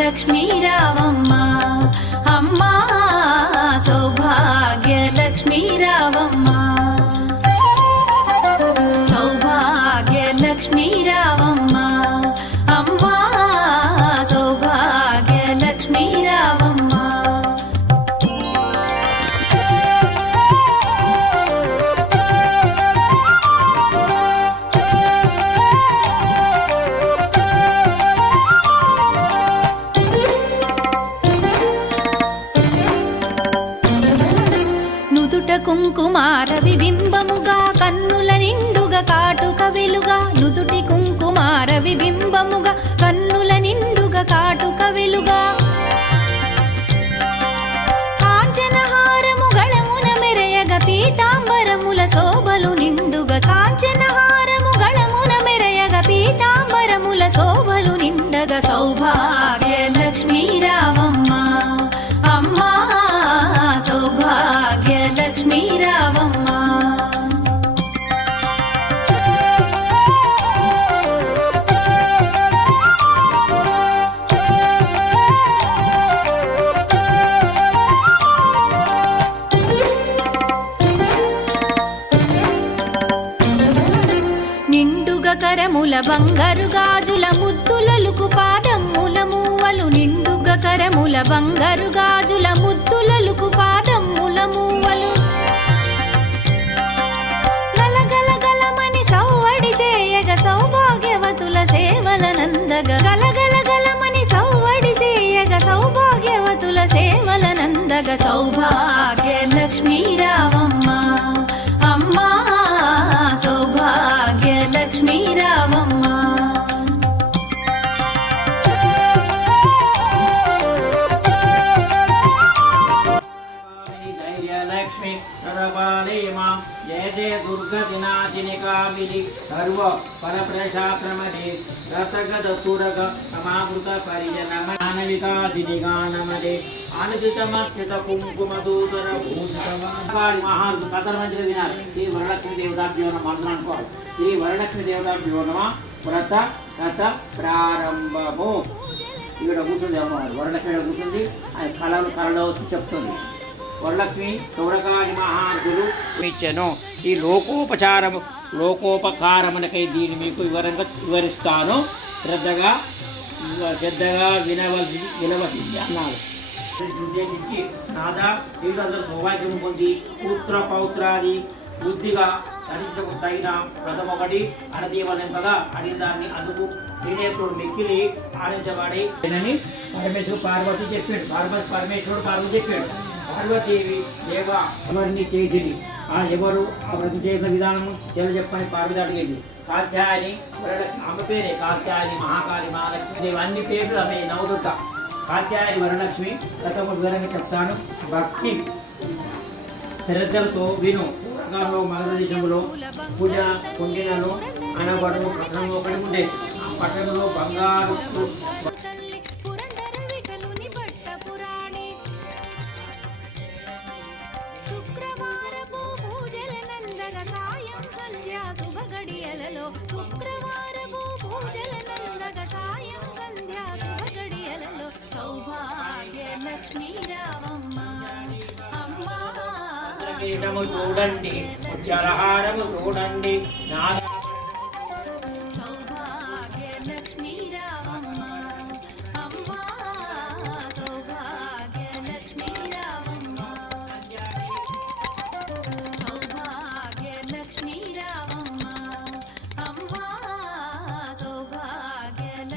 లక్ష్మీ రావమ్మ అమ్మ సౌభాగ్య లక్ష్మీ రావమ్మ సౌభాగ్య లక్ష్మీ రావమ్మ అమ్మ సౌభాగ్య లక్ష్మీ రావమ్మ కుంకుమార విబింబముగా కన్నుల నిండుగా కాటుక వెలుగా నుదుటి కుంకుమార విబింబముగా కన్నుల నిండుగా కాటుక వెలుగా కాంచనహారము గళమున మెరయగ పీతాంబరముల శోభలు నిండుగా కాంచనహారము గళమున మెరయగ పీతాంబరముల శోభలు నిండగా సౌభాగ్య లక్ష్మీ రావమ్మ అమ్మ సౌభాగ్య లక్ష్మీ రావమ్మ నిండుగా కరముల బంగారు గాజుల ముద్దులలుకు పాదమ్ముల మూవలు నిండుగా కరముల బంగారు గాజుల ముద్దులలుకు పాదమ్ముల మూవలు గలగలగలమని సౌవడి చేయగ సౌభాగ్యవతుల సేవల నందగ గలగలగలమని సౌవడి చేయగ సౌభాగ్యవతుల సేవల నందగ సౌభాగ్య లక్ష్మీ రావమ్మ అమ్మ సౌభాగ్య లక్ష్మీ రావమ్మ जय जय दुर्गदिनादिनिकामिनि सर्व परप्रशात्रमदे रसगद तुरग समावृत परिजनमानविकादिनिगानमदे आनदितमच्युत कुंकुमदूतर भूषितवान् महान कथनमंत्र विनार श्री वरलक्ष्मी देवताभ्यो नमः मंत्रानुसार श्री वरलक्ष्मी देवताभ्यो नमः व्रत रथ प्रारंभमो ఇక్కడ కూర్చుంది అమ్మవారు వరలక్ష్మి కూర్చుంది ఆయన కళలో వచ్చి చెప్తుంది వరలక్ష్మి సౌరకాళి మహార్జులు ఇచ్చాను ఈ లోకోపకారమునకై దీన్ని మీకు వివరిస్తాను శ్రద్ధగా వినవలసి అన్నారు ఉద్దేశించి నాదా వీళ్ళందరూ సౌభాగ్యం పొంది పుత్ర పౌత్రాది బుద్ధిగా ధరించకు తగిన వ్రతం ఒకటి అనదీవలం కదా అని దాన్ని అందుకు త్రినేత్రుడు మిక్కిలి ఆనందపడి పరమేశ్వరుడు పార్వతి చెప్పాడు పరమేశ్వరుడు పార్వతి చెప్పాడు పార్వతీదేవి దేవ ఎవరిని చేసింది ఎవరు ఆ వ్రతం చేసిన విధానము చెప్పని పార్వతి అడిగింది కాత్యాయని ఆమె పేరే కాత్యాయని మహాకాళి మహాలక్ష్మి అన్ని పేర్లు ఆమె నవదుర్గ కాత్యాయని వరలక్ష్మి గతము వివరంగా చెప్తాను భక్తి శ్రద్ధలతో విను పూర్వకాలంలో మగధ దేశంలో పూజ కుండినను అనబడును పట్టణంలో ఒకటి ఉండేది ఆ పట్టణంలో బంగారు చూడండి చరహారము చూడండి